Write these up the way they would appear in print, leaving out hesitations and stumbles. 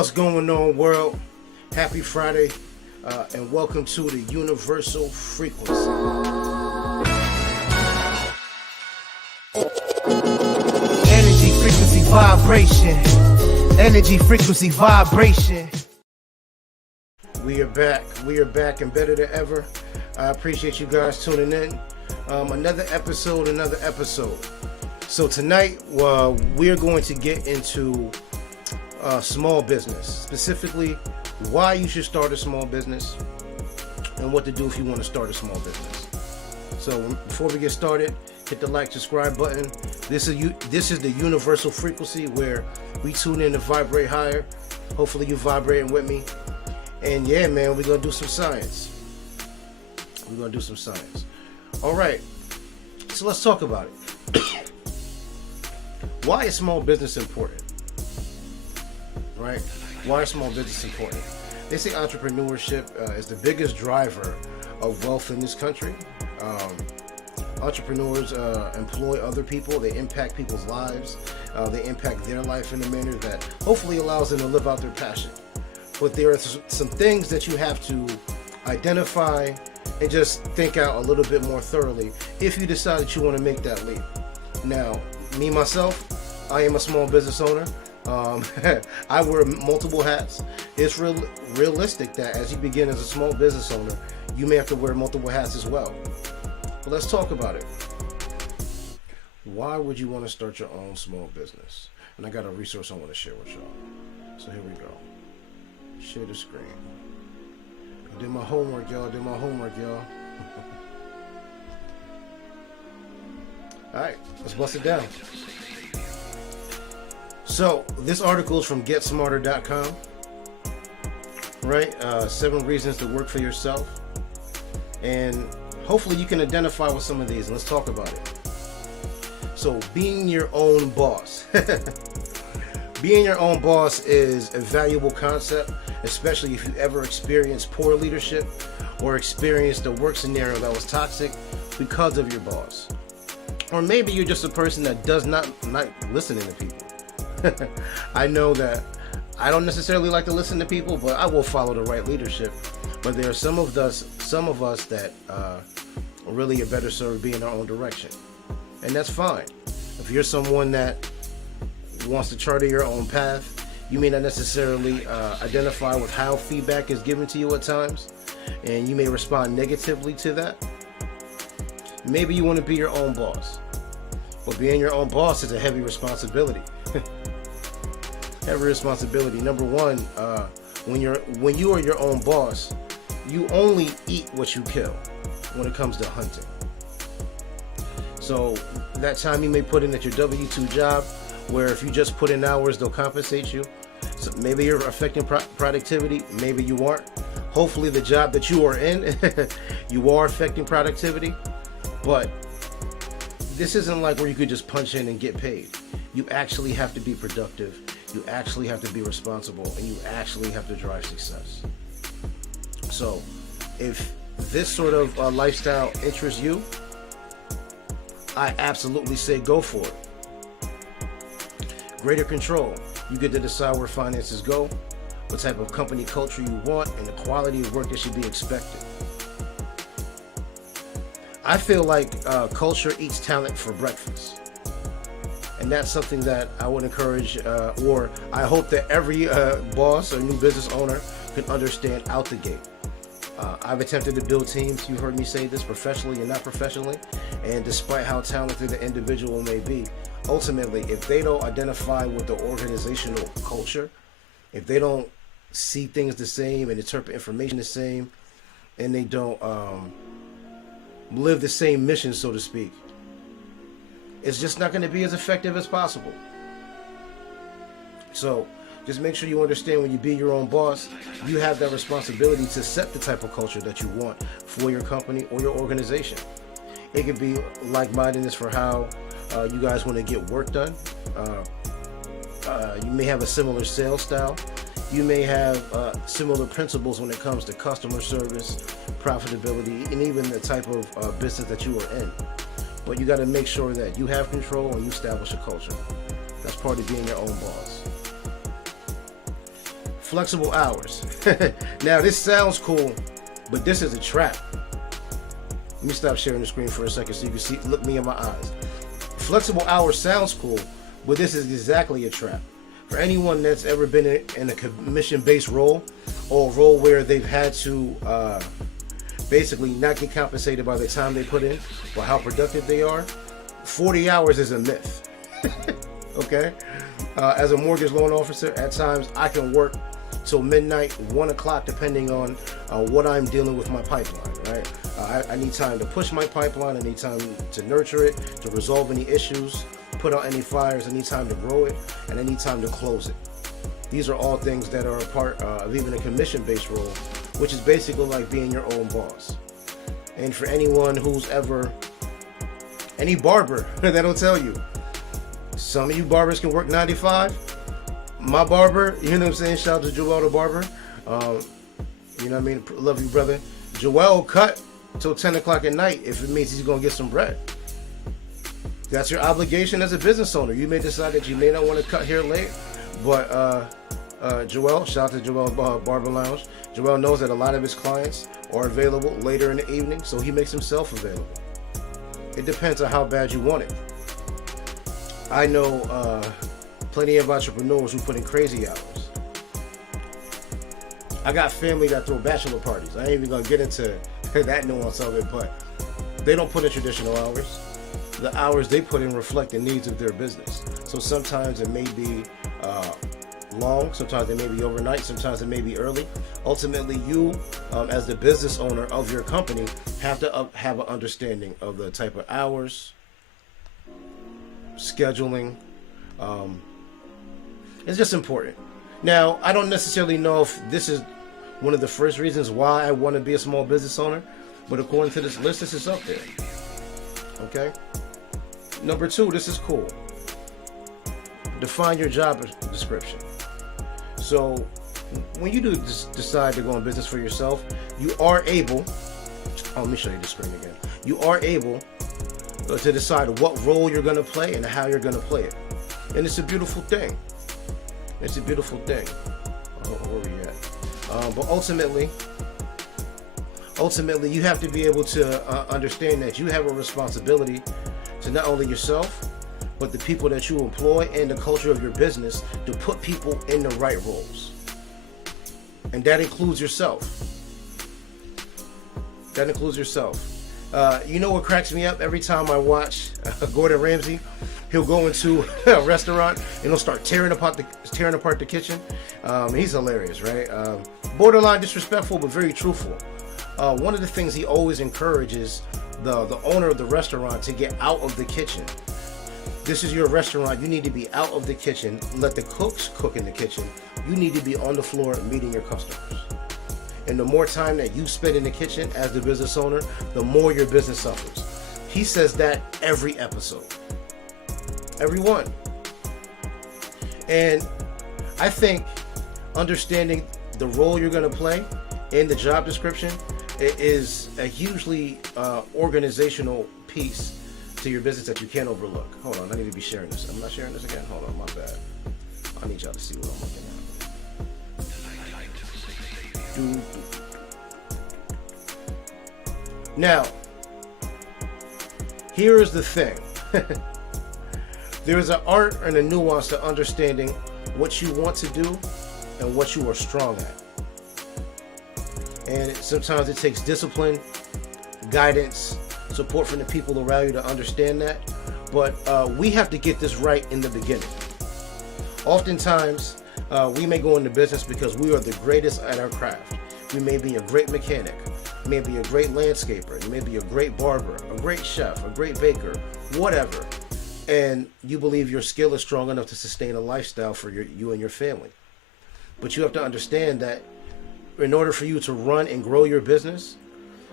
What's going on, world? Happy Friday, and welcome to the Universal Frequency. Energy, frequency, vibration. Energy, frequency, vibration. We are back and better than ever. I appreciate you guys tuning in. Another episode. So tonight, we're going to get into small business, specifically why you should start a small business and what to do if you want to start a small business. So before we get started, hit the like, subscribe button. This is the Universal Frequency, where we tune in to vibrate higher. Hopefully you vibrating with me. And yeah, man, we're gonna do some science. All right, so let's talk about it. Why is small business important? Right? Why is small business important? They say entrepreneurship is the biggest driver of wealth in this country. Entrepreneurs employ other people. They impact people's lives. They impact their life in a manner that hopefully allows them to live out their passion. But there are some things that you have to identify and just think out a little bit more thoroughly if you decide that you want to make that leap. Now, me, myself, I am a small business owner. I wear multiple hats. It's realistic that as you begin as a small business owner, you may have to wear multiple hats as well. But let's talk about it. Why would you want to start your own small business? And I got a resource I want to share with y'all. So here we go. Share the screen. I did my homework, y'all. Alright, let's bust it down. So, this article is from GetSmarter.com. Right? 7 reasons to work for yourself. And hopefully you can identify with some of these, and let's talk about it. So, being your own boss. Being your own boss is a valuable concept, especially if you ever experienced poor leadership or experienced a work scenario that was toxic because of your boss. Or maybe you're just a person that does not like listening to people. I know that I don't necessarily like to listen to people, but I will follow the right leadership. But there are some of us that really are better served being in our own direction. And that's fine. If you're someone that wants to charter your own path, you may not necessarily identify with how feedback is given to you at times, and you may respond negatively to that. Maybe you want to be your own boss. But being your own boss is a heavy responsibility. Heavy responsibility. Number one, when you are your own boss, you only eat what you kill when it comes to hunting. So that time you may put in at your W-2 job, where if you just put in hours, they'll compensate you. So maybe you're affecting productivity, maybe you aren't. Hopefully the job that you are in, you are affecting productivity. But this isn't like where you could just punch in and get paid. You actually have to be productive. You actually have to be responsible, and you actually have to drive success. So if this sort of lifestyle interests you, I absolutely say go for it. Greater control. You get to decide where finances go, what type of company culture you want, and the quality of work that should be expected. I feel like culture eats talent for breakfast. And that's something that I would encourage, or I hope that every boss or new business owner can understand out the gate. I've attempted to build teams, you've heard me say this, professionally and not professionally, and despite how talented the individual may be, ultimately, if they don't identify with the organizational culture, if they don't see things the same and interpret information the same, and they don't live the same mission, so to speak, it's just not going to be as effective as possible. So just make sure you understand, when you be your own boss, you have that responsibility to set the type of culture that you want for your company or your organization. It could be like-mindedness for how you guys want to get work done. You may have a similar sales style. You may have similar principles when it comes to customer service, profitability, and even the type of business that you are in. But you got to make sure that you have control and you establish a culture. That's part of being your own boss. Flexible hours. Now this sounds cool, but this is a trap. Let me stop sharing the screen for a second so you can see, look me in my eyes. Flexible hours sounds cool, but this is exactly a trap. For anyone that's ever been in a commission-based role, or a role where they've had to basically not get compensated by the time they put in or how productive they are, 40 hours is a myth. Okay? As a mortgage loan officer, at times I can work till midnight, 1 o'clock, depending on what I'm dealing with my pipeline, right? I need time to push my pipeline, I need time to nurture it, to resolve any issues, put out any fires, I need time to grow it, and I need time to close it. These are all things that are a part of even a commission-based role, which is basically like being your own boss. And for anyone who's ever, any barber that'll tell you, some of you barbers can work 9 to 5. My barber, you know what I'm saying? Shout out to Joel the barber. You know what I mean? Love you, brother. Joel cut till 10 o'clock at night if it means he's going to get some bread. That's your obligation as a business owner. You may decide that you may not want to cut hair late, but Joel, shout out to Joel Barber Lounge. Joel knows that a lot of his clients are available later in the evening, so he makes himself available. It depends on how bad you want it. I know plenty of entrepreneurs who put in crazy hours. I got family that throw bachelor parties. I ain't even gonna get into that nuance of it, but they don't put in traditional hours. The hours they put in reflect the needs of their business. So sometimes it may be long, sometimes it may be overnight, sometimes it may be early. Ultimately, you, as the business owner of your company, have to have an understanding of the type of hours, scheduling. It's just important. Now, I don't necessarily know if this is one of the first reasons why I want to be a small business owner, but according to this list, this is up there. Okay? Number 2, this is cool. Define your job description. So, when you do decide to go in business for yourself, you are able, let me show you the screen again. You are able to decide what role you're going to play and how you're going to play it. And it's a beautiful thing. It's a beautiful thing. Where are we at? But ultimately, you have to be able to understand that you have a responsibility to not only yourself, but the people that you employ and the culture of your business to put people in the right roles. And that includes yourself. That includes yourself. You know what cracks me up every time I watch Gordon Ramsay? He'll go into a restaurant and he'll start tearing apart the kitchen. He's hilarious, right? Borderline disrespectful, but very truthful. One of the things he always encourages the owner of the restaurant to get out of the kitchen. This is your restaurant. You need to be out of the kitchen. Let the cooks cook in the kitchen. You need to be on the floor meeting your customers. And the more time that you spend in the kitchen as the business owner, the more your business suffers. He says that every episode. Every one. And I think understanding the role you're going to play in the job description is a hugely organizational piece to your business that you can't overlook. Hold on, I need to be sharing this. I'm not sharing this again. Hold on, my bad. I need y'all to see what I'm looking at. Now, here is the thing. There is an art and a nuance to understanding what you want to do and what you are strong at. And sometimes it takes discipline, guidance, support from the people around you to understand that. But we have to get this right in the beginning. Oftentimes, we may go into business because we are the greatest at our craft. We may be a great mechanic, may be a great landscaper, you may be a great barber, a great chef, a great baker, whatever. And you believe your skill is strong enough to sustain a lifestyle for you and your family. But you have to understand that in order for you to run and grow your business,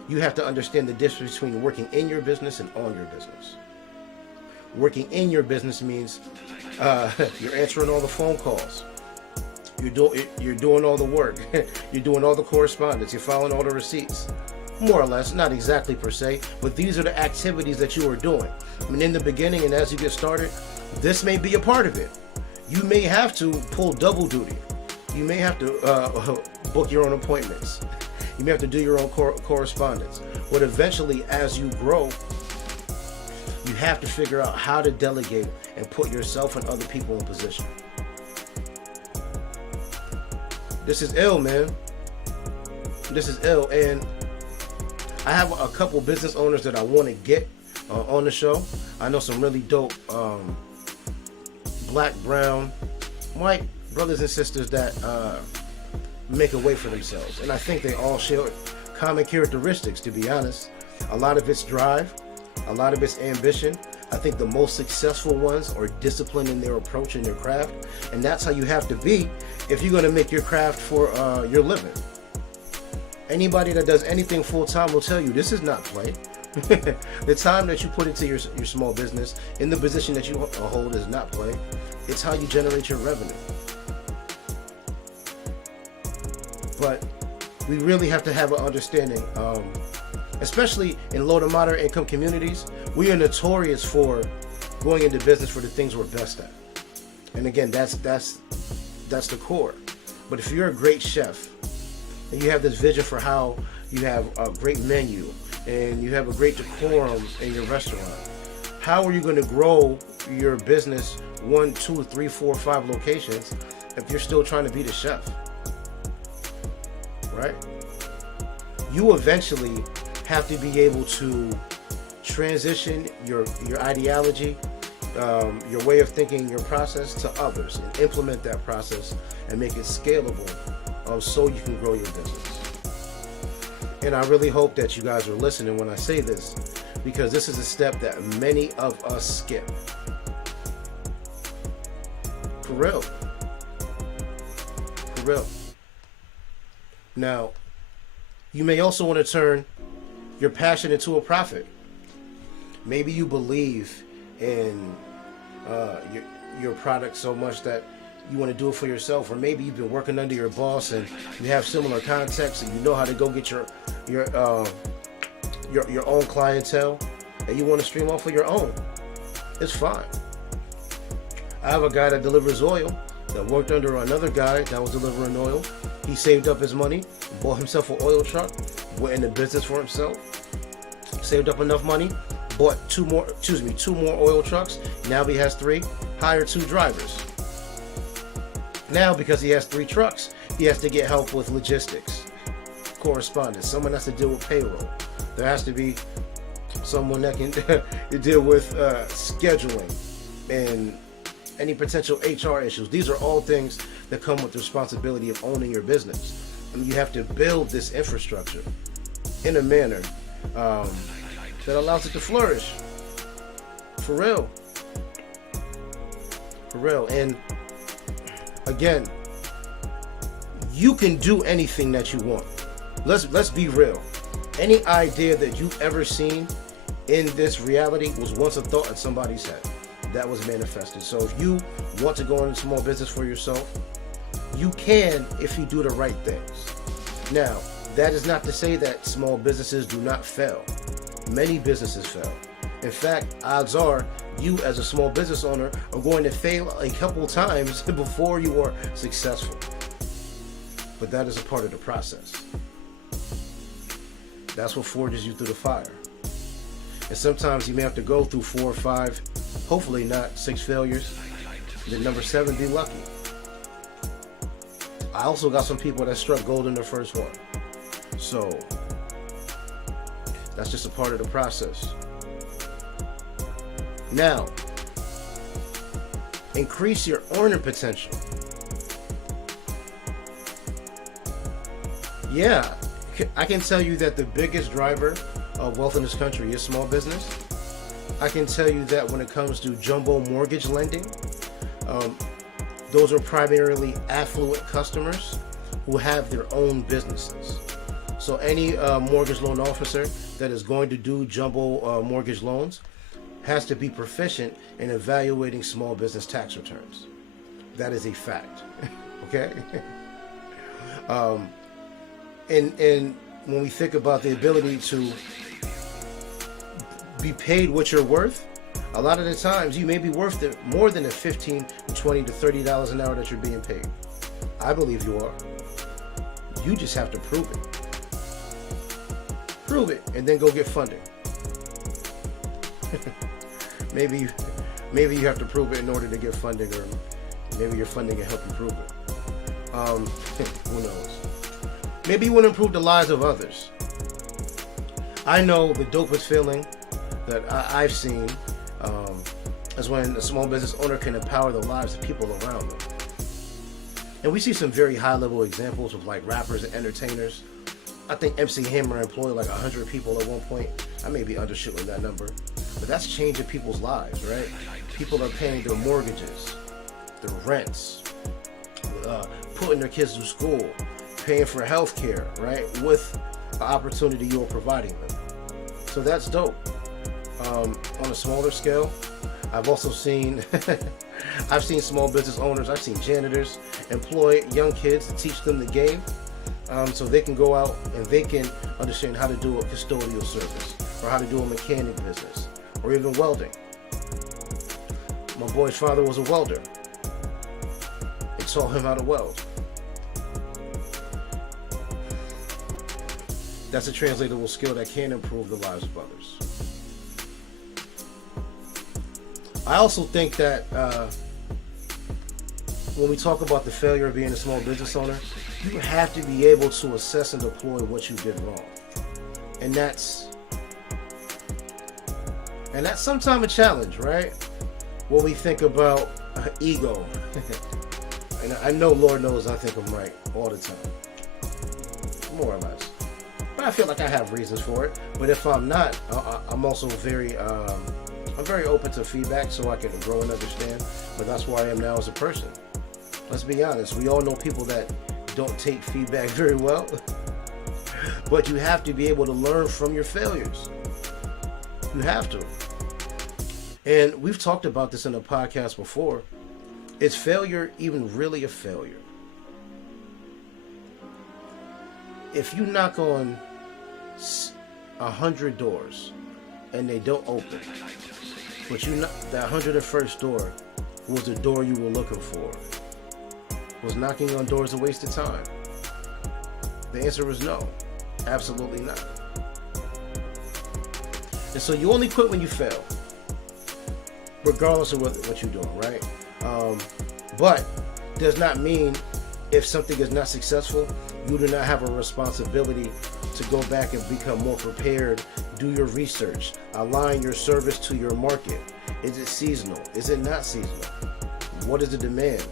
you have to understand the difference between working in your business and on your business. Working in your business means you're answering all the phone calls. You're doing all the work. You're doing all the correspondence. You're filing all the receipts. More or less, not exactly per se, but these are the activities that you are doing. I mean, in the beginning and as you get started, this may be a part of it. You may have to pull double duty. You may have to book your own appointments. You may have to do your own correspondence. But eventually, as you grow, you have to figure out how to delegate and put yourself and other people in position. This is ill, man. This is ill. And I have a couple business owners that I want to get on the show. I know some really dope black, brown, white brothers and sisters that make a way for themselves. And I think they all share common characteristics, to be honest. A lot of it's drive. A lot of it's ambition. I think the most successful ones are disciplined in their approach and their craft. And that's how you have to be if you're going to make your craft for your living. Anybody that does anything full-time will tell you this is not play. The time that you put into your small business in the position that you hold is not play. It's how you generate your revenue. But we really have to have an understanding, especially in low to moderate income communities. We are notorious for going into business for the things we're best at. And again, that's the core. But if you're a great chef and you have this vision for how you have a great menu and you have a great decorum in your restaurant, how are you going to grow your business 1, 2, 3, 4, 5 locations if you're still trying to be the chef? Right? You eventually have to be able to transition your ideology, your way of thinking, your process to others, and implement that process and make it scalable, so you can grow your business. And I really hope that you guys are listening when I say this, because this is a step that many of us skip. For real. For real. Now, you may also want to turn your passion into a profit. Maybe you believe in your product so much that you want to do it for yourself, or maybe you've been working under your boss and you have similar contacts and you know how to go get your own clientele, and you want to stream off of your own. It's fine. I have a guy that delivers oil that worked under another guy that was delivering oil. He saved up his money, bought himself an oil truck, went into business for himself, saved up enough money, bought two more oil trucks. Now he has 3, hired 2 drivers. Now, because he has 3 trucks, he has to get help with logistics, correspondence. Someone has to deal with payroll. There has to be someone that can deal with scheduling and any potential HR issues. These are all things that come with the responsibility of owning your business. And you have to build this infrastructure in a manner that allows it to flourish. For real. For real. And again, you can do anything that you want. Let's be real. Any idea that you've ever seen in this reality was once a thought in somebody's head that was manifested. So if you want to go into small business for yourself, you can if you do the right things. Now, that is not to say that small businesses do not fail. Many businesses fail. In fact, odds are you as a small business owner are going to fail a couple times before you are successful. But that is a part of the process. That's what forges you through the fire. And sometimes you may have to go through 4 or 5, hopefully not 6 failures. Then number 7, be lucky. I also got some people that struck gold in their first one. So that's just a part of the process. Now, increase your earning potential. Yeah, I can tell you that the biggest driver of wealth in this country is small business. I can tell you that when it comes to jumbo mortgage lending, those are primarily affluent customers who have their own businesses. So any mortgage loan officer that is going to do jumbo mortgage loans has to be proficient in evaluating small business tax returns. That is a fact. Okay? And when we think about the ability to be paid what you're worth, a lot of the times you may be worth it more than the $15, $20 to $30 an hour that you're being paid. I believe you are. You just have to prove it. Prove it, and then go get funding. maybe you have to prove it in order to get funding, or maybe your funding can help you prove it. Who knows? Maybe you want to improve the lives of others. I know the dopest feeling that I've seen is when a small business owner can empower the lives of people around them. And we see some very high-level examples of like rappers and entertainers. I think MC Hammer employed like 100 people at one point. I may be undershooting that number, but that's changing people's lives, right? People are paying their mortgages, their rents, putting their kids through school, paying for health care, right? With the opportunity you're providing them. So that's dope. On a smaller scale, I've also seen I've seen small business owners, I've seen janitors employ young kids to teach them the game, so they can go out and they can understand how to do a custodial service, or how to do a mechanic business, or even welding. My boy's father was a welder. It taught him how to weld. That's a translatable skill that can improve the lives of others. I also think that when we talk about the failure of being a small business owner, you have to be able to assess and deploy what you did wrong. And that's sometimes a challenge, right? When we think about ego. And I know, Lord knows, I think I'm right all the time. More or less. But I feel like I have reasons for it. But if I'm not, I'm also very open to feedback so I can grow and understand. But that's where I am now as a person. Let's be honest. We all know people that don't take feedback very well. But you have to be able to learn from your failures. You have to. And we've talked about this in a podcast before. Is failure even really a failure? If you knock on 100 doors and they don't open, but that 101st door was the door you were looking for, was knocking on doors a waste of time? The answer was no, absolutely not. And so you only quit when you fail, regardless of what you're doing, right? But does not mean if something is not successful, you do not have a responsibility to go back and become more prepared, do your research, align your service to your market. Is it seasonal? Is it not seasonal? What is the demand?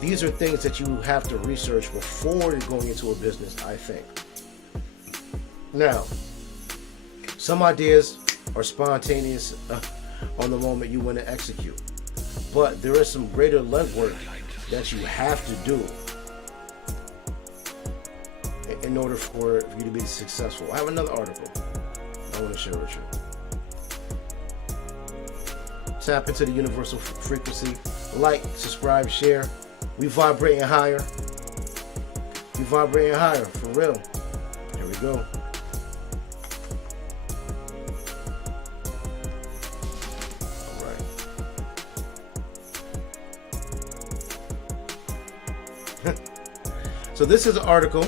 These are things that you have to research before you're going into a business, I think. Now, some ideas are spontaneous on the moment you want to execute. But there is some greater legwork that you have to do in order for you to be successful. I have another article I want to share with you. Tap into the universal frequency. Like, subscribe, share. We vibrating higher. We vibrating higher, for real. Here we go. So this is an article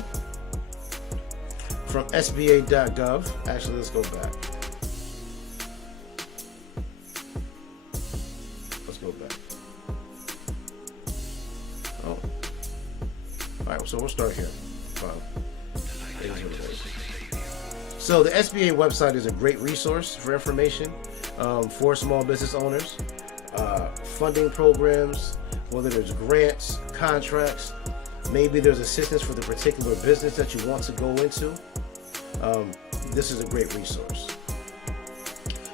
from SBA.gov. Actually, let's go back. Let's go back. Oh. Alright, so we'll start here. So the SBA website is a great resource for information for small business owners. Funding programs, whether there's grants, contracts, maybe there's assistance for the particular business that you want to go into. This is a great resource.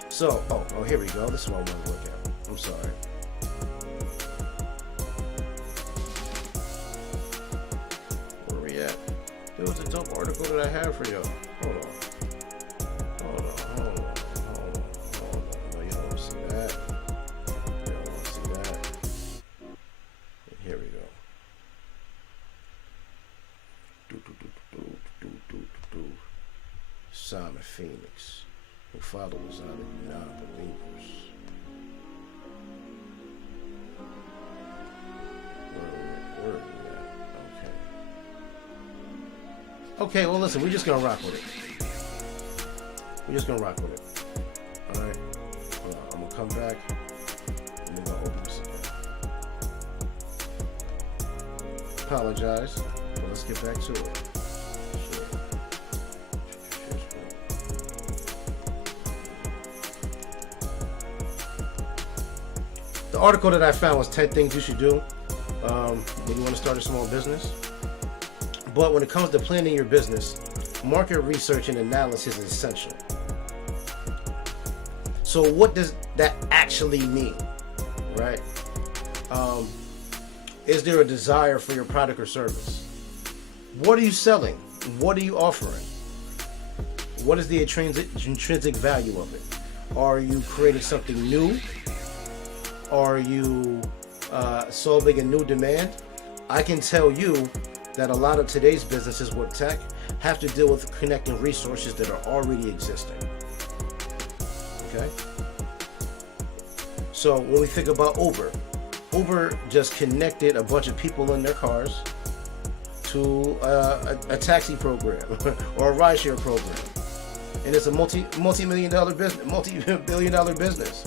So, oh, here we go. This is what I want to look at. I'm sorry. Where are we at? There was a dope article that I have for y'all. Hold on. No, you don't want to see that. You don't want to see that. And here we go. Simon Phoenix, who followers out of non-believers. Where are we at? Okay, well listen, we're just gonna rock with it. We're just gonna rock with it. Alright. Hold on, I'm gonna come back. And then I'll open this again. Apologize. But let's get back to it. The article that I found was 10 things you should do when you want to start a small business. But when it comes to planning your business, market research and analysis is essential. So what does that actually mean, right? Is there a desire for your product or service? What are you selling? What are you offering? What is the intrinsic value of it? Are you creating something new? Are you solving a new demand? I can tell you that a lot of today's businesses with tech have to deal with connecting resources that are already existing. Okay? So when we think about Uber just connected a bunch of people in their cars to a taxi program or a rideshare program. And it's a multi-billion dollar business.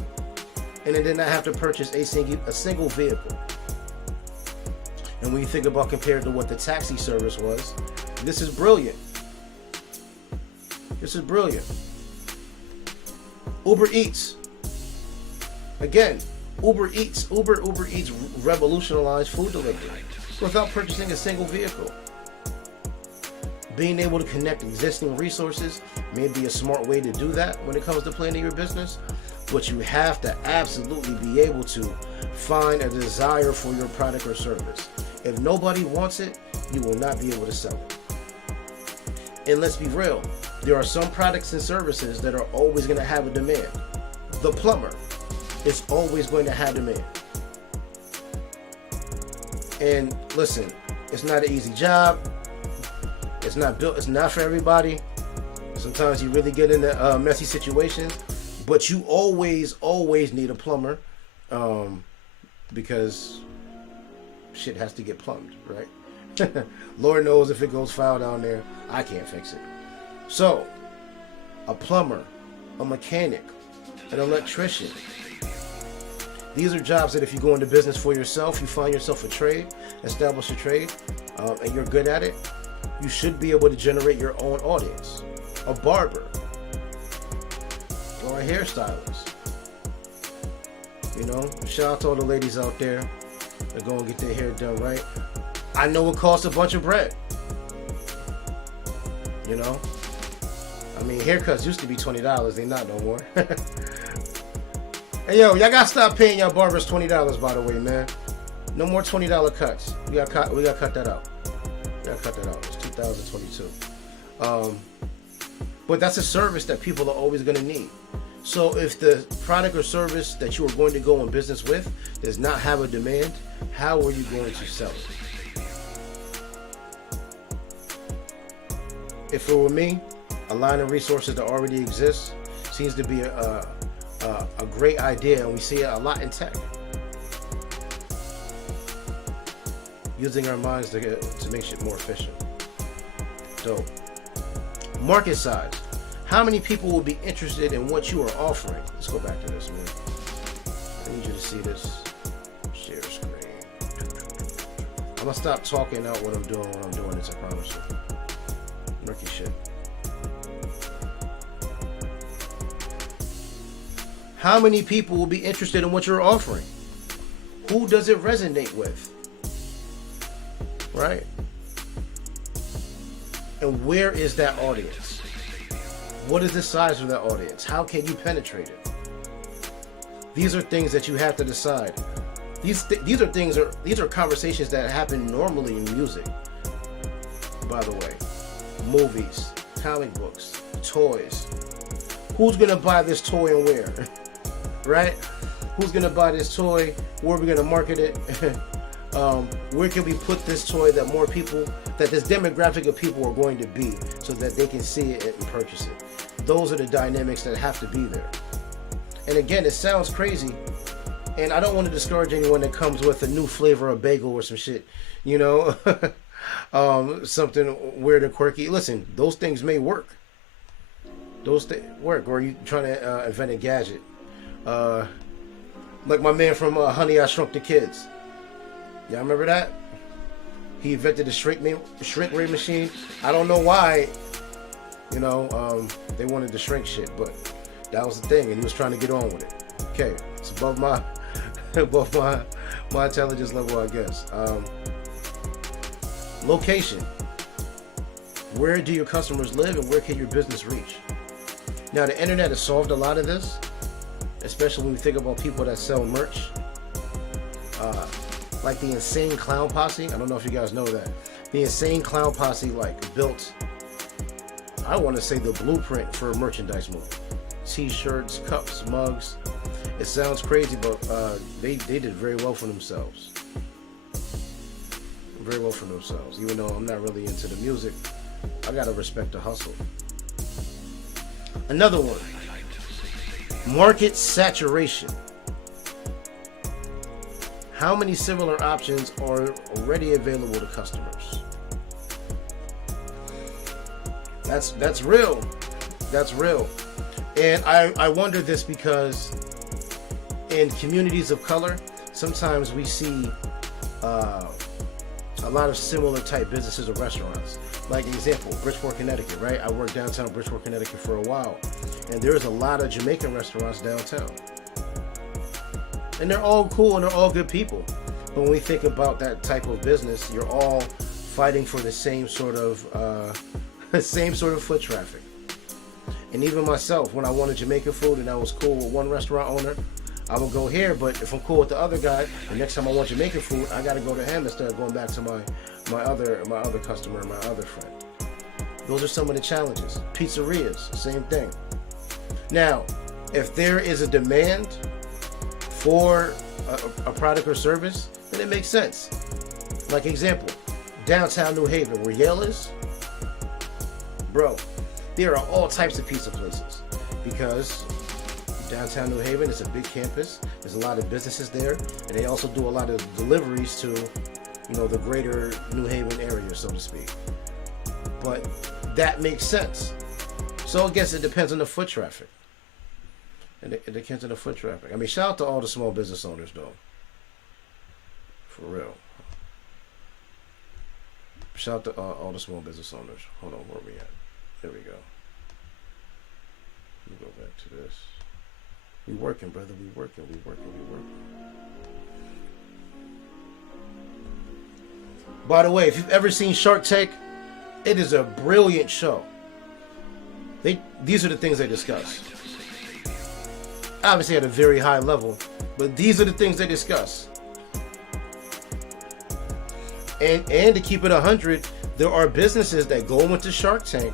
And it did not have to purchase a single vehicle. And when you think about compared to what the taxi service was, this is brilliant. This is brilliant. Uber Eats. Again, Uber Eats revolutionized food delivery without purchasing a single vehicle. Being able to connect existing resources may be a smart way to do that when it comes to planning your business, but you have to absolutely be able to find a desire for your product or service. If nobody wants it, you will not be able to sell it. And let's be real, there are some products and services that are always going to have a demand. The plumber is always going to have demand. And listen, it's not an easy job. It's not for everybody. Sometimes you really get into messy situations, but you always need a plumber because shit has to get plumbed, right? Lord knows if it goes foul down there, I can't fix it. So, a plumber, a mechanic, an electrician. These are jobs that if you go into business for yourself, you find yourself a trade, establish a trade, and you're good at it, you should be able to generate your own audience. A barber or a hairstylist. You know, shout out to all the ladies out there that go and get their hair done right. I know it costs a bunch of bread. You know? I mean, haircuts used to be $20. They not no more. Hey, yo, y'all gotta stop paying y'all barbers $20, by the way, man. No more $20 cuts. We gotta cut that out. We gotta cut that out. It's 2022. But that's a service that people are always gonna need. So if the product or service that you are going to go in business with does not have a demand, how are you going to sell it? If it were me, aligning resources that already exist seems to be a great idea, and we see it a lot in tech. Using our minds to make shit more efficient. So, market size. How many people will be interested in what you are offering? Let's go back to this, man. I need you to see this. Share screen. I'm gonna stop talking out what I'm doing when I'm doing this, I promise you. Murky shit. How many people will be interested in what you're offering? Who does it resonate with? Right? And where is that audience? What is the size of that audience? How can you penetrate it? These are things that you have to decide. These are conversations that happen normally in music. By the way, movies, comic books, toys. Who's gonna buy this toy and where? Right? Who's gonna buy this toy? Where are we gonna market it? Where can we put this toy that more people, that this demographic of people are going to be, so that they can see it and purchase it? Those are the dynamics that have to be there. And again, it sounds crazy, and I don't want to discourage anyone that comes with a new flavor of bagel or some shit, you know. something weird or quirky. Listen, those things may work. Those things work. Or you trying to invent a gadget. Like my man from Honey, I Shrunk the Kids. Y'all remember that? He invented the shrink ray machine. I don't know why, you know, they wanted to shrink shit, but that was the thing, and he was trying to get on with it. Okay, it's above my intelligence level, I guess. Location. Where do your customers live, and where can your business reach? Now, the internet has solved a lot of this, especially when we think about people that sell merch. Like the Insane Clown Posse. I don't know if you guys know that. The Insane Clown Posse built, I want to say, the blueprint for a merchandise move. T-shirts, cups, mugs. It sounds crazy, but they did very well for themselves. Very well for themselves. Even though I'm not really into the music, I gotta respect the hustle. Another one. Market saturation. How many similar options are already available to customers? That's real. That's real. And I wonder this because in communities of color, sometimes we see a lot of similar type businesses or restaurants. Like an example, Bridgeport, Connecticut, right? I worked downtown Bridgeport, Connecticut for a while. And there's a lot of Jamaican restaurants downtown. And they're all cool and they're all good people. But when we think about that type of business, you're all fighting for the same sort of foot traffic. And even myself, when I wanted Jamaican food and I was cool with one restaurant owner, I would go here. But if I'm cool with the other guy, the next time I want Jamaican food, I got to go to him instead of going back to my other customer, my other friend. Those are some of the challenges. Pizzerias, same thing. Now, if there is a demand for a product or service, then it makes sense. Like example, downtown New Haven, where Yale is, bro, there are all types of pizza places because downtown New Haven is a big campus. There's a lot of businesses there, and they also do a lot of deliveries to, you know, the greater New Haven area, so to speak. But that makes sense. So I guess it depends on the foot traffic. It depends on the foot traffic. I mean, shout out to all the small business owners, though. For real. Shout out to all the small business owners. Hold on, where are we at? There we go. Let me go back to this. We working, brother. We working. By the way, if you've ever seen Shark Tank, it is a brilliant show. These are the things they discuss. Obviously at a very high level, but these are the things they discuss. And to keep it 100, there are businesses that go into Shark Tank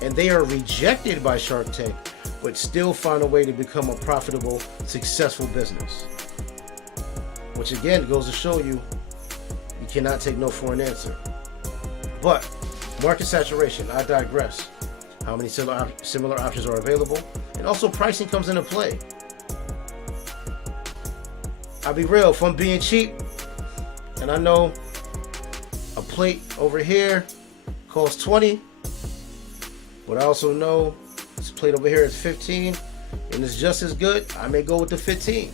and they are rejected by Shark Tank, but still find a way to become a profitable, successful business. Which again goes to show you cannot take no for an answer. But market saturation, I digress. How many similar options are available? And also pricing comes into play. I'll be real, if I'm being cheap, and I know a plate over here costs 20, but I also know this plate over here is 15, and it's just as good, I may go with the 15.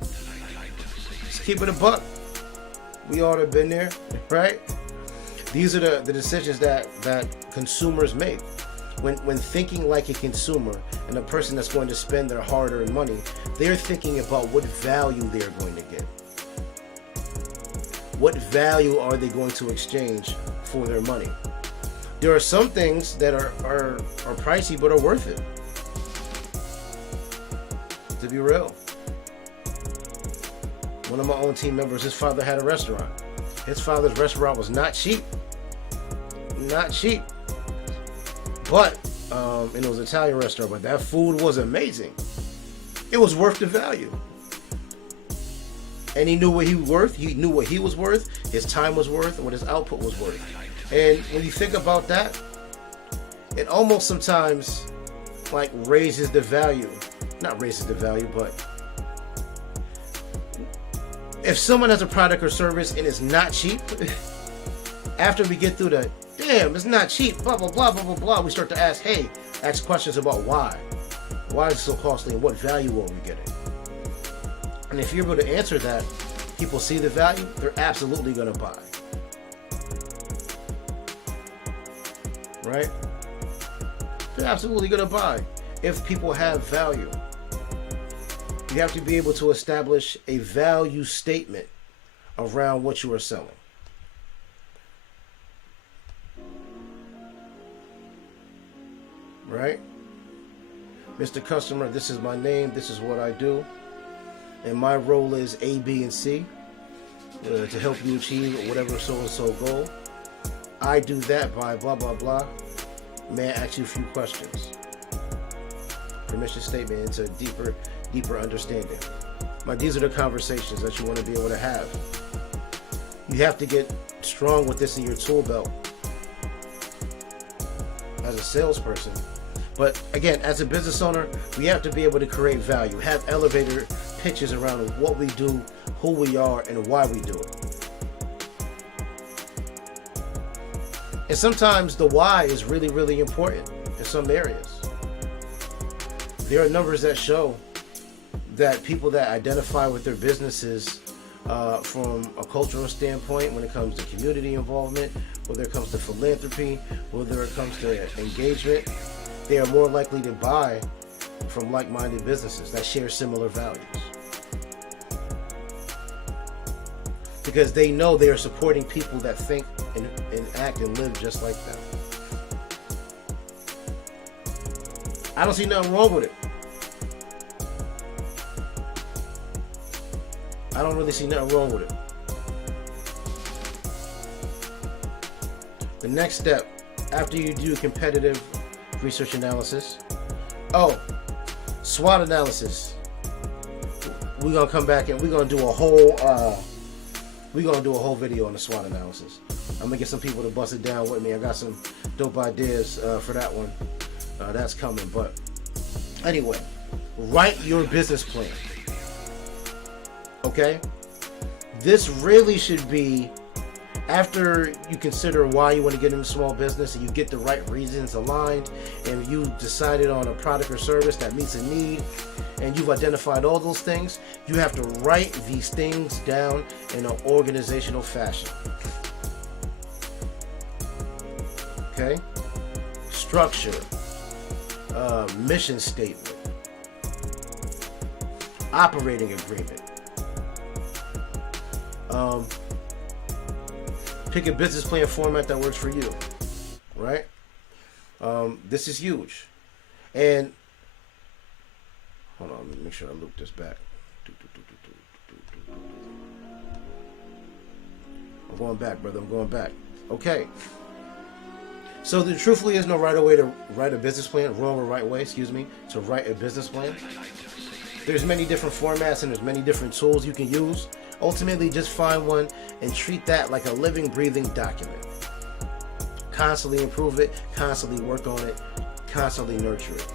Just keep it a buck. We all have been there, right? These are the decisions that consumers make. When thinking like a consumer and a person that's going to spend their hard-earned money, they're thinking about what value they're going to get. What value are they going to exchange for their money? There are some things that are pricey but are worth it. To be real. One of my own team members, his father had a restaurant. His father's restaurant was not cheap. Not cheap. But, and it was an Italian restaurant, but that food was amazing. It was worth the value. And he knew what he was worth. He knew what he was worth, his time was worth, and what his output was worth. And when you think about that, it almost sometimes like raises the value. Not raises the value, but if someone has a product or service and it's not cheap, After we get through the, damn, it's not cheap, blah, blah, blah, blah, blah, blah, we start to ask questions about why. Why is it so costly and what value are we getting? And if you're able to answer that, people see the value, they're absolutely going to buy. Right? They're absolutely going to buy if people have value. You have to be able to establish a value statement around what you are selling. Right? Mr. Customer, this is my name, this is what I do, and my role is A, B, and C to help you achieve whatever so-and-so goal. I do that by blah, blah, blah. May I ask you a few questions? Permission statement into deeper understanding. These are the conversations that you want to be able to have. You have to get strong with this in your tool belt as a salesperson. But again, as a business owner, we have to be able to create value, have elevator pitches around what we do, who we are, and why we do it. And sometimes the why is really, really important in some areas. There are numbers that show that people that identify with their businesses from a cultural standpoint, when it comes to community involvement, whether it comes to philanthropy, whether it comes to engagement, they are more likely to buy from like-minded businesses that share similar values. Because they know they are supporting people that think and act and live just like them. I don't see nothing wrong with it. I don't really see nothing wrong with it. The next step, after you do competitive research analysis, SWOT analysis. We're gonna come back and we're gonna do a whole video on the SWOT analysis. I'm gonna get some people to bust it down with me. I got some dope ideas for that one. That's coming. But anyway, write your business plan. Okay? This really should be after you consider why you want to get into small business and you get the right reasons aligned and you decided on a product or service that meets a need and you've identified all those things, you have to write these things down in an organizational fashion. Okay? Structure, mission statement, operating agreement. Pick a business plan format that works for you, right? This is huge. And hold on, let me make sure I loop this back. I'm going back, brother. I'm going back. Okay. So there truthfully is no right way to write a business plan, wrong or right way, to write a business plan. There's many different formats and there's many different tools you can use. Ultimately, just find one and treat that like a living, breathing document. Constantly improve it, constantly work on it, constantly nurture it.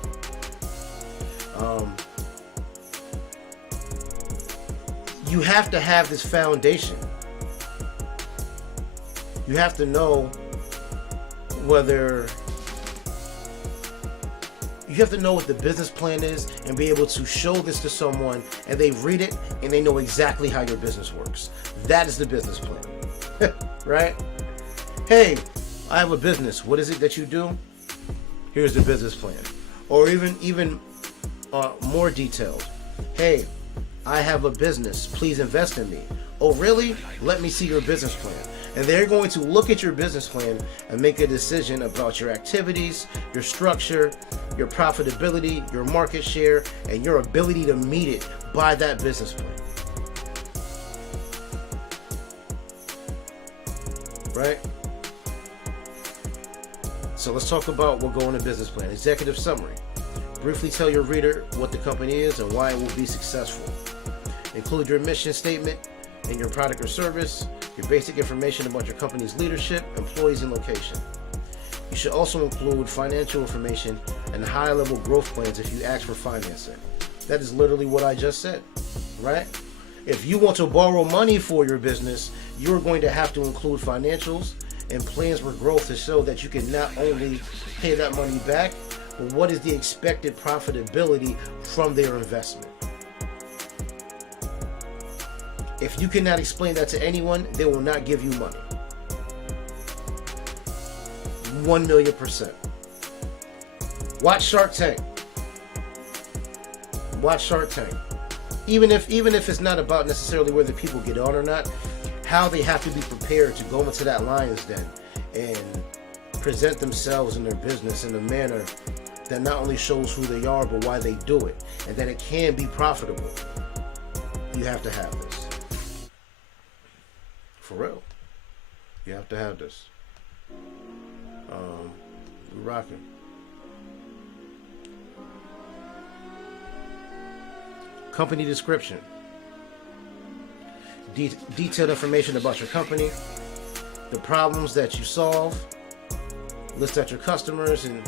You have to have this foundation. You have to know whether you have to know what the business plan is and be able to show this to someone and they read it and they know exactly how your business works. That is the business plan. Right? Hey, I have a business. What is it that you do? Here's the business plan. Or even more detailed. Hey, I have a business. Please invest in me. Oh, really? Let me see your business plan. And they're going to look at your business plan and make a decision about your activities, your structure, your profitability, your market share, and your ability to meet it by that business plan. Right? So let's talk about what go in a business plan. Executive summary. Briefly tell your reader what the company is and why it will be successful. Include your mission statement and your product or service, your basic information about your company's leadership, employees, and location. You should also include financial information and high-level growth plans if you ask for financing. That is literally what I just said, right? If you want to borrow money for your business, you're going to have to include financials and plans for growth to show that you can not only pay that money back, but what is the expected profitability from their investment. If you cannot explain that to anyone, they will not give you money. 1,000,000%. Watch Shark Tank. Watch Shark Tank. Even if it's not about necessarily whether people get on or not, how they have to be prepared to go into that lion's den and present themselves and their business in a manner that not only shows who they are, but why they do it, and that it can be profitable. You have to have this. For real. You have to have this. We're rocking. Company description. Detailed information about your company, the problems that you solve, list out your customers and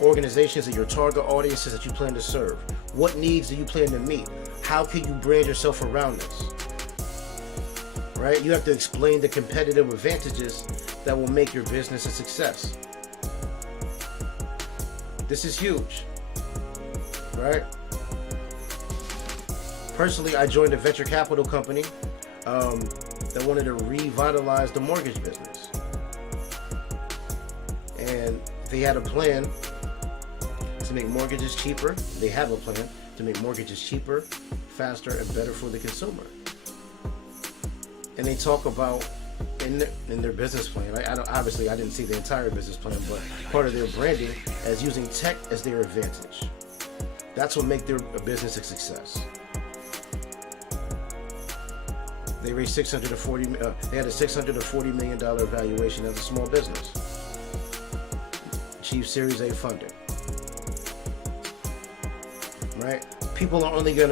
organizations and your target audiences that you plan to serve. What needs do you plan to meet? How can you brand yourself around this? Right? You have to explain the competitive advantages that will make your business a success. This is huge, right? Personally, I joined a venture capital company that wanted to revitalize the mortgage business. And they had a plan to make mortgages cheaper. They have a plan to make mortgages cheaper, faster, and better for the consumer. And they talk about in their business plan, obviously I didn't see the entire business plan, but part of their branding as using tech as their advantage. That's what makes their business a success. They raised they had a $640 million valuation as a small business. Achieved Series A funding. Right? People are only going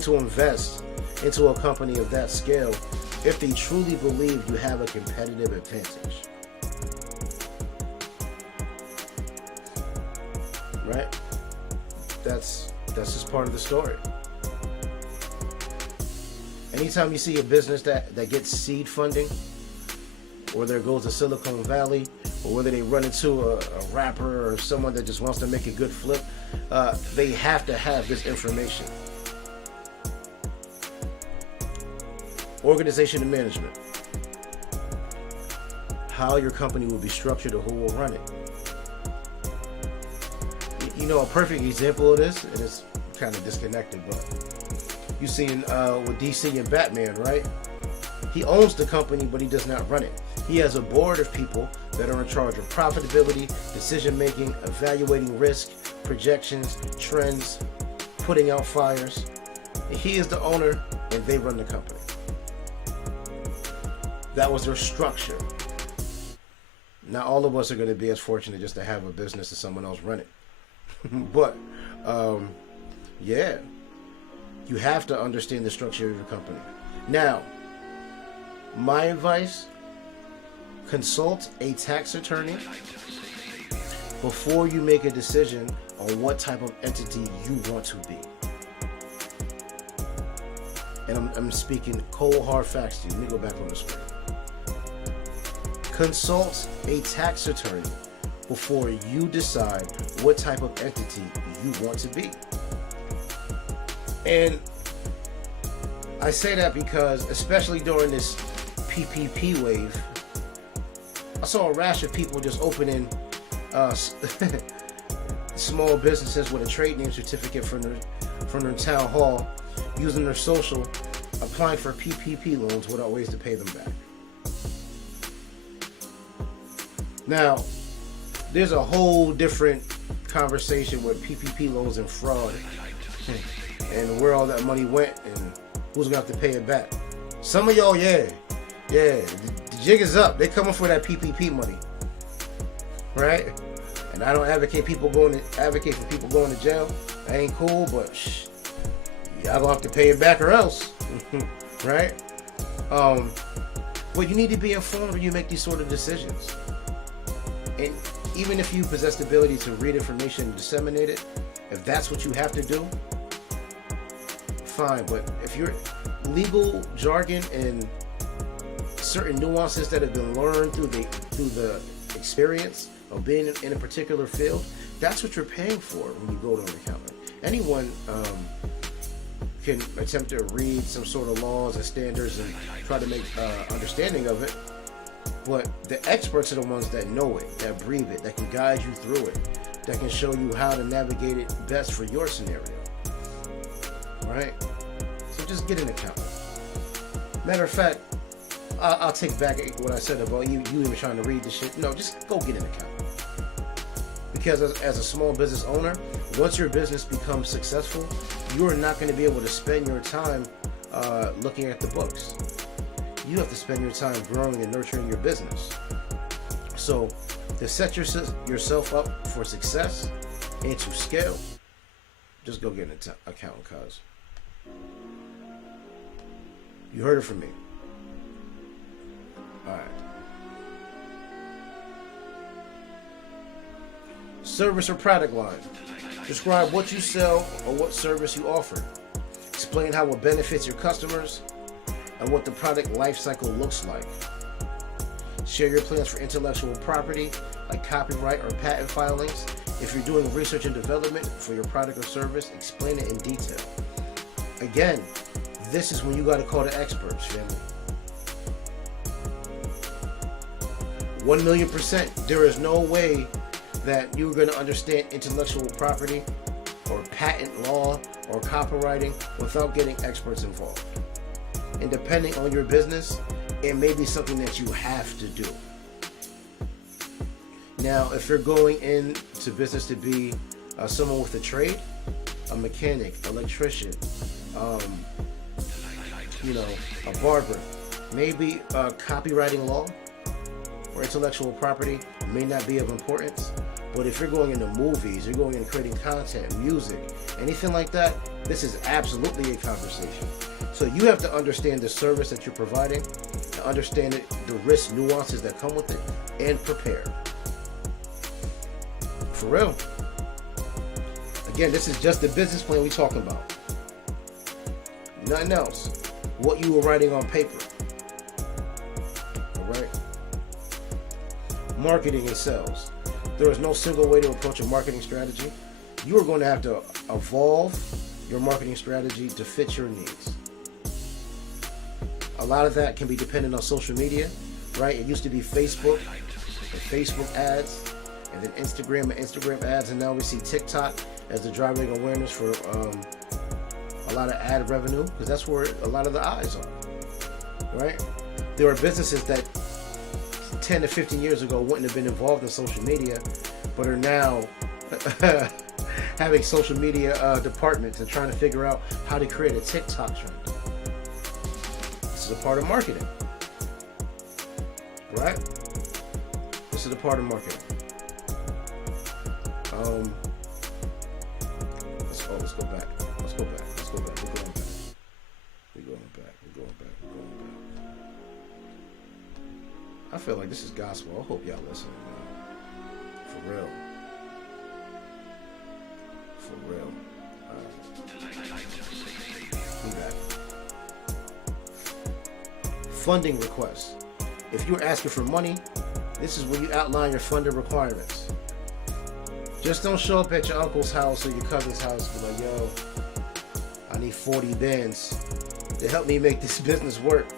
to invest into a company of that scale if they truly believe you have a competitive advantage. Right? That's just part of the story. Anytime you see a business that gets seed funding, or there goes to Silicon Valley, or whether they run into a rapper or someone that just wants to make a good flip, they have to have this information. Organization and management. How your company will be structured or who will run it. You know, a perfect example of this, and it's kind of disconnected, but you seen with DC and Batman, right? He owns the company, but he does not run it. He has a board of people that are in charge of profitability, decision making, evaluating risk, projections, trends, putting out fires. And he is the owner, and they run the company. That was their structure. Now, all of us are going to be as fortunate just to have a business and someone else run it. But, yeah, you have to understand the structure of your company. Now, my advice, consult a tax attorney before you make a decision on what type of entity you want to be. And I'm speaking cold hard facts to you. Let me go back on the screen. Consult a tax attorney before you decide what type of entity you want to be. And I say that because, especially during this PPP wave, I saw a rash of people just opening small businesses with a trade name certificate from their town hall, using their social, applying for PPP loans without ways to pay them back. Now, there's a whole different conversation with PPP loans and fraud and where all that money went and who's going to have to pay it back. Some of y'all, yeah, the jig is up. They're coming for that PPP money, right? And I don't advocate for people going to jail. That ain't cool, but y'all gonna have to pay it back or else, right? But you need to be informed when you make these sort of decisions. And even if you possess the ability to read information and disseminate it, if that's what you have to do, fine. But if your legal jargon and certain nuances that have been learned through the experience of being in a particular field, that's what you're paying for when you go to an accountant. Anyone can attempt to read some sort of laws and standards and try to make understanding of it, but the experts are the ones that know it, that breathe it, that can guide you through it, that can show you how to navigate it best for your scenario. Right? So just get an accountant. Matter of fact, I'll take back what I said about you even trying to read the shit. No, just go get an accountant. Because as a small business owner, once your business becomes successful, you are not going to be able to spend your time looking at the books. You have to spend your time growing and nurturing your business. So to set yourself up for success and to scale, just go get an accountant, cuz. You heard it from me. Alright. Service or product line. Describe what you sell or what service you offer. Explain how it benefits your customers and what the product life cycle looks like. Share your plans for intellectual property like copyright or patent filings. If you're doing research and development for your product or service, explain it in detail. Again, this is when you got to call the experts, family. 1,000,000%. There is no way that you're going to understand intellectual property or patent law or copywriting without getting experts involved. And depending on your business, it may be something that you have to do. Now, if you're going into business to be someone with a trade, a mechanic, electrician, a barber, maybe copywriting law or intellectual property may not be of importance. But if you're going into movies, you're going into creating content, music, anything like that, this is absolutely a conversation. So you have to understand the service that you're providing, to understand the risk nuances that come with it, and prepare. For real. Again, this is just the business plan we're talking about. Nothing else. What you were writing on paper. Alright? Marketing and sales. There is no single way to approach a marketing strategy. You are going to have to evolve your marketing strategy to fit your needs. A lot of that can be dependent on social media, right? It used to be Facebook and Facebook ads, and then Instagram and Instagram ads, and now we see TikTok as the driving awareness for a lot of ad revenue, because that's where a lot of the eyes are, right? There are businesses that 10 to 15 years ago wouldn't have been involved in social media, but are now having social media departments and trying to figure out how to create a TikTok trend. This is a part of marketing, right? This is a part of marketing. Let's go back. We're going back. I feel like this is gospel. I hope y'all listening, man. For real. Be back. Funding requests. If you're asking for money, this is where you outline your funding requirements. Just don't show up at your uncle's house or your cousin's house and be like, yo, I need 40 bands to help me make this business work.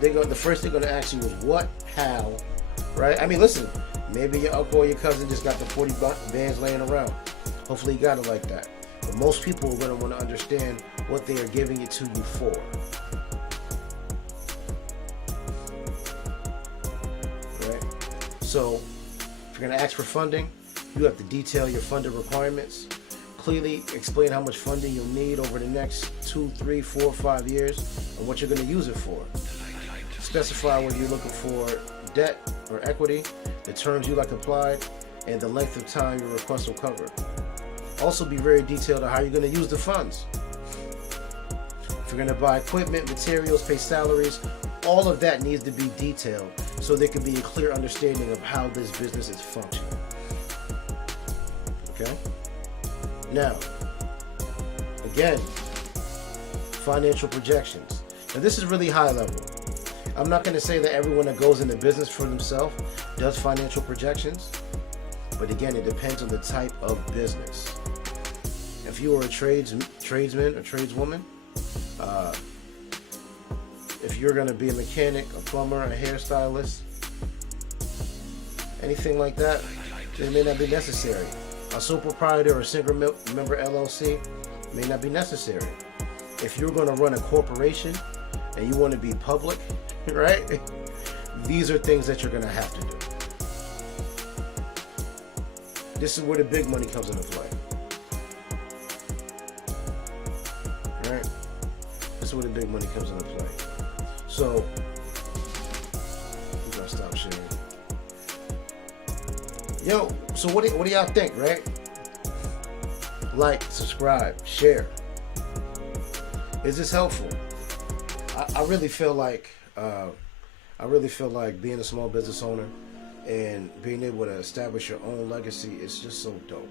The first thing they're going to ask you is what, how, right? I mean, listen, maybe your uncle or your cousin just got the 40 bands laying around. Hopefully you got it like that. But most people are going to want to understand what they are giving it to you for. Right? So, if you're going to ask for funding, you have to detail your funding requirements. Clearly explain how much funding you'll need over the next 2, 3, 4, 5 years and what you're going to use it for. Specify whether you're looking for debt or equity, the terms you like applied, and the length of time your request will cover. Also be very detailed on how you're going to use the funds. If you're going to buy equipment, materials, pay salaries, all of that needs to be detailed so there can be a clear understanding of how this business is functioning. Okay? Now, again, financial projections. Now this is really high level. I'm not going to say that everyone that goes into business for themselves does financial projections, but again, it depends on the type of business. If you are a tradesman or tradeswoman, if you're going to be a mechanic, a plumber, a hairstylist, anything like that, it may not be necessary. A sole proprietor or single member LLC may not be necessary. If you're going to run a corporation and you want to be public, right? These are things that you're going to have to do. This is where the big money comes into play. Right? This is where the big money comes into play. So, we gotta stop sharing. Yo, so what do y'all think, right? Like, subscribe, share. Is this helpful? I really feel like being a small business owner and being able to establish your own legacy is just so dope.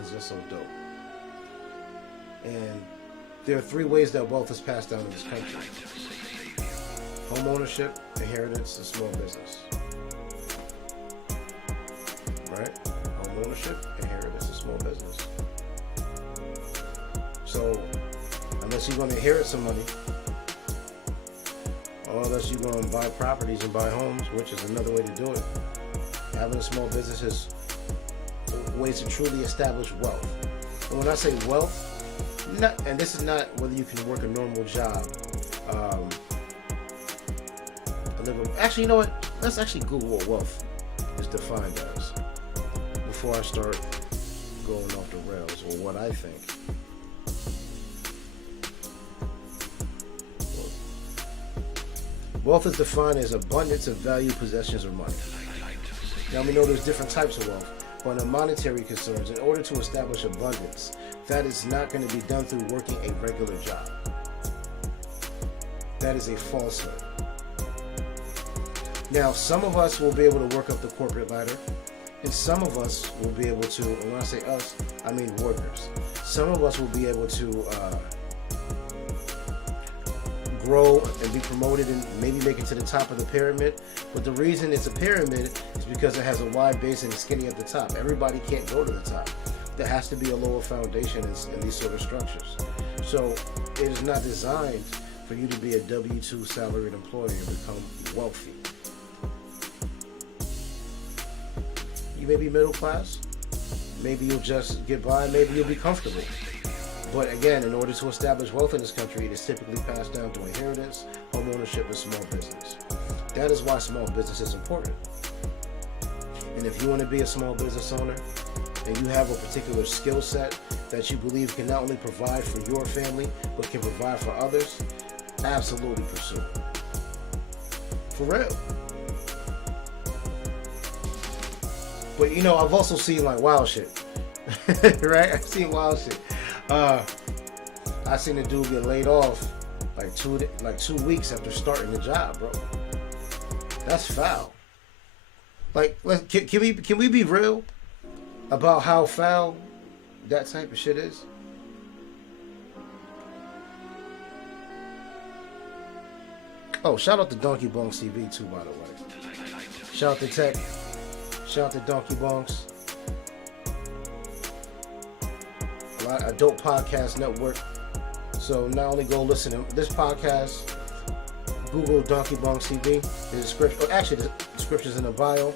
It's just so dope. And there are 3 ways that wealth is passed down in this country: home ownership, inheritance, and small business. Right? Home ownership, inheritance, and small business. So, unless you're going to inherit some money, or unless you're going to buy properties and buy homes, which is another way to do it, having a small business is ways to truly establish wealth. And when I say wealth, and this is not whether you can work a normal job. Actually, you know what? Let's actually Google what wealth is defined as before I start going off the rails, or what I think. Wealth is defined as abundance of value, possessions, or money. Now we know there's different types of wealth, but in monetary concerns, in order to establish abundance, that is not going to be done through working a regular job. That is a falsehood. Now, some of us will be able to work up the corporate ladder, and some of us will be able to, and when I say us, I mean workers. Some of us will be able to grow and be promoted and maybe make it to the top of the pyramid. But the reason it's a pyramid is because it has a wide base and it's skinny at the top. Everybody can't go to the top. There has to be a lower foundation in these sort of structures. So it is not designed for you to be a W-2 salaried employee and become wealthy. You may be middle class, maybe you'll just get by, maybe you'll be comfortable. But again, in order to establish wealth in this country, it is typically passed down to inheritance, home ownership, and small business. That is why small business is important. And if you want to be a small business owner, and you have a particular skill set that you believe can not only provide for your family, but can provide for others, absolutely pursue it. For real. But you know, I've also seen like wild shit. Right? I've seen wild shit. I seen a dude get laid off like 2 weeks after starting the job, bro. That's foul. Like, can we be real about how foul that type of shit is? Oh, shout out to DNKYbongsTV too, by the way. Shout out to Tech. Shout out to DNKYBongs. A dope podcast network. So not only go listen to this podcast, Google DNKYbongsTV. The description, actually the description's in the bio.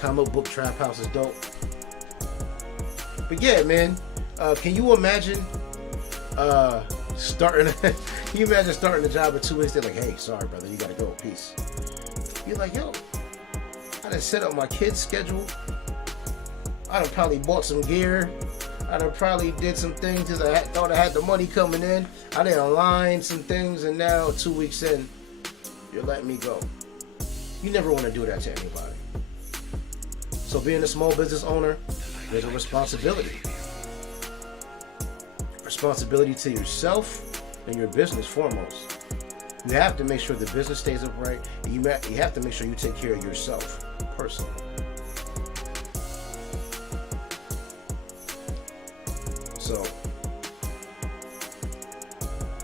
Comic book Trap House is dope. But yeah, man, can you imagine starting? Can you imagine starting the job in 2 weeks? They're like, "Hey, sorry, brother, you gotta go. Peace." You're like, "Yo, I done set up my kids' schedule. I done probably bought some gear. I done probably did some things because I thought I had the money coming in. I didn't align some things, and now 2 weeks in, you're letting me go." You never want to do that to anybody. So being a small business owner, there's a responsibility. Responsibility to yourself and your business foremost. You have to make sure the business stays upright, and you have to make sure you take care of yourself personally. So,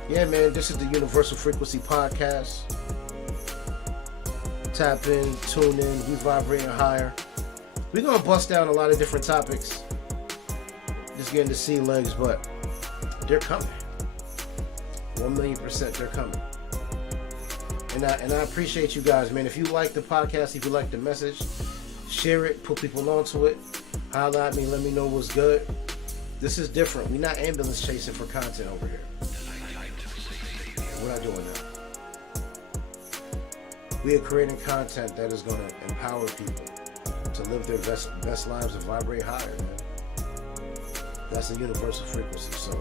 Yeah, man, this is the Universal Frequency Podcast. Tap in, tune in, we vibrating higher. We're going to bust down a lot of different topics. Just getting to see legs, but they're coming. 1,000,000% they're coming. And I appreciate you guys, man. If you like the podcast, if you like the message, share it, put people onto it. Holler at me, let me know what's good. This is different. We're not ambulance chasing for content over here. We're not doing that. We are creating content that is going to empower people to live their best lives and vibrate higher, man. That's the universal frequency. So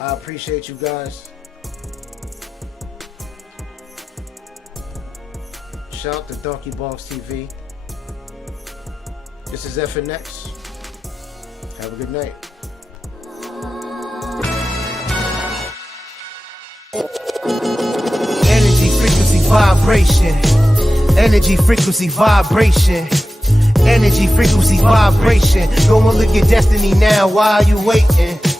I appreciate you guys. Shout out to DNKYbongsTV. This is FNX. Have a good night. Energy, frequency, vibration. Energy, frequency, vibration. Energy, frequency, vibration. Go and look at destiny now. Why are you waiting?